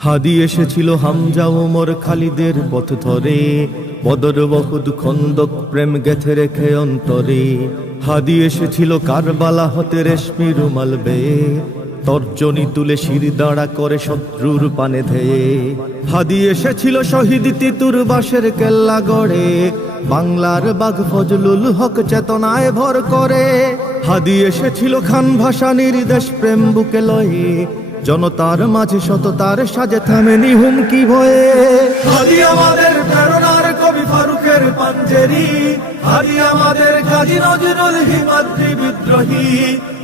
হাদি এসেছিল হামজা ওমর খালিদের পথ ধরে, বদর উহুদ খন্দক প্রেম গেথে রেখে অন্তরে। হাদি এসেছিল কারবালা হতে রেশমি রুমাল বেয়ে, তর্জনী তুলে শির দাঁড়া করে শত্রুর পানে ধেয়ে। হাদি এসেছিল শহীদ তিতুর বাসের কেল্লা গড়ে, বাংলার বাঘ ফজলুল হক চেতনায় ভর করে। হাদি এসেছিল খান ভাসানীর দেশ প্রেম বুকে লয়ে, জনতার মাঝে সততার সাজে থামেনি হুমকি ভয়ে। হাদি আমাদের প্রেরণার কবি ফারুকের পাঞ্জেরি, হাদি আমাদের কাজী নজরুল হিমাদ্রি বিদ্রোহী,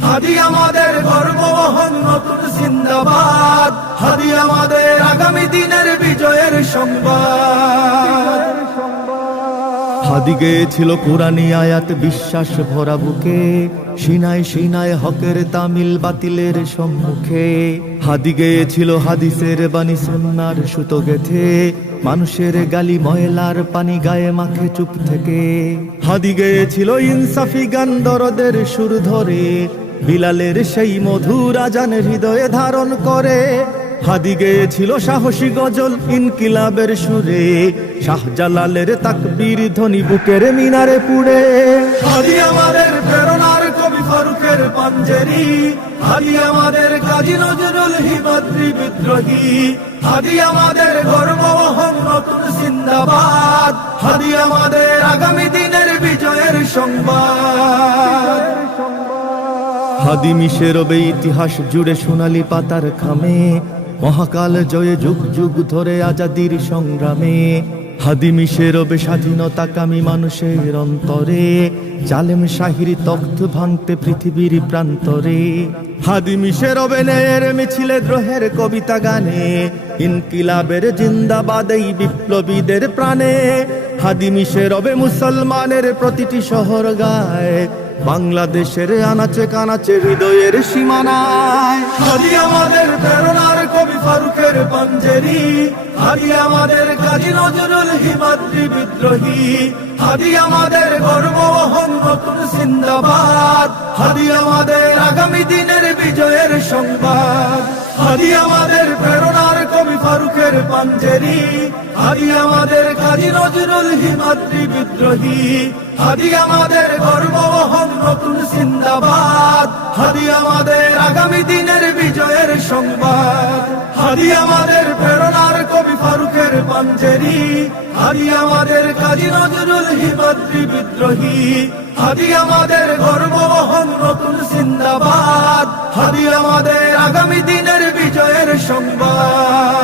হাদি আমাদের গর্ববহন নতুন জিন্দাবাদ, হাদি আমাদের আগামী দিনের বিজয়ের সংবাদ। হাদি গেয়েছিল কুরআনী আয়াত বিশ্বাস ভরা বুকে, সিনায় সিনায় হকের তামিল বাতিলের সম্মুখে। হাদি গেয়েছিল হাদিসের বাণী সুন্নাহর সুতো গেথে, মানুষের গালি ময়লার পানি গায়ে মাখে চুপ থেকে। হাদি গেয়েছিল ইনসাফি গান দরদের সুর ধরে, বিলালের সেই মধুর আজান হৃদয়ে ধারণ করে। হাদি গেয়েছিল সাহসী গজল ইনকিলাবের সুরে, শাহজালালের তাকবীর ধ্বনি বুকের মিনারে পুড়ে। হাদি আমাদের প্রেরণার কবি ফারুকের পাঞ্জেরি, হাদি আমাদের কাজী নজরুল হিমাদ্রি বিদ্রোহী, হাদি আমাদের গর্ববহন নতুন জিন্দাবাদ, হাদি আমাদের আগামী দিনের বিজয়ের সংবাদ। হাদি মিশে রবে ইতিহাস জুড়ে সোনালি পাতার খামে, মহাকাল জয়ে যুগ যুগ ধরে আজাদির সংগ্রামে। হাদি মিশে রবে স্বাধীনতাকামী মানুষের অন্তরে, জালেম শাহির তখ্ত ভাঙতে পৃথিবীর প্রান্তরে। হাদি মিশে রবে ন্যায়ের মিছিলে দ্রোহের কবিতা গানে, ইনকিলাবের জিন্দাবাদ এই বিপ্লবীদের প্রাণে। হাদি মিশে রবে মুসলমানের প্রতিটি শহর গায়, বাংলাদেশের আনাচে কানাচে হৃদয়ের সীমানায়। হাদি আমাদের প্রেরণার কবি ফারুকের পাঞ্জেরি, হাদি আমাদের কাজী নজরুল হিমাদ্রি বিদ্রোহী, হাদি আমাদের গর্ববহন নতুন জিন্দাবাদ, হাদি আমাদের আগামী দিনের বিজয়ের সংবাদ। হাদি আমাদের প্রেরণার কবি ফারুকের পাঞ্জেরি, হাদি আমাদের কাজী নজরুল হিমাদ্রি বিদ্রোহী, হাদি আমাদের গর্ববহন নতুন জিন্দাবাদ, হাদি আমাদের আগামী দিনের বিজয়ের সংবাদ। হাদি আমাদের প্রেরণার কবি ফারুকের পাঞ্জেরি, হাদি আমাদের কাজী নজরুল হিমাদ্রি বিদ্রোহী, হাদি আমাদের গর্ববহন নতুন জিন্দাবাদ, হাদি আমাদের আগামী দিনের বিজয়ের সংবাদ।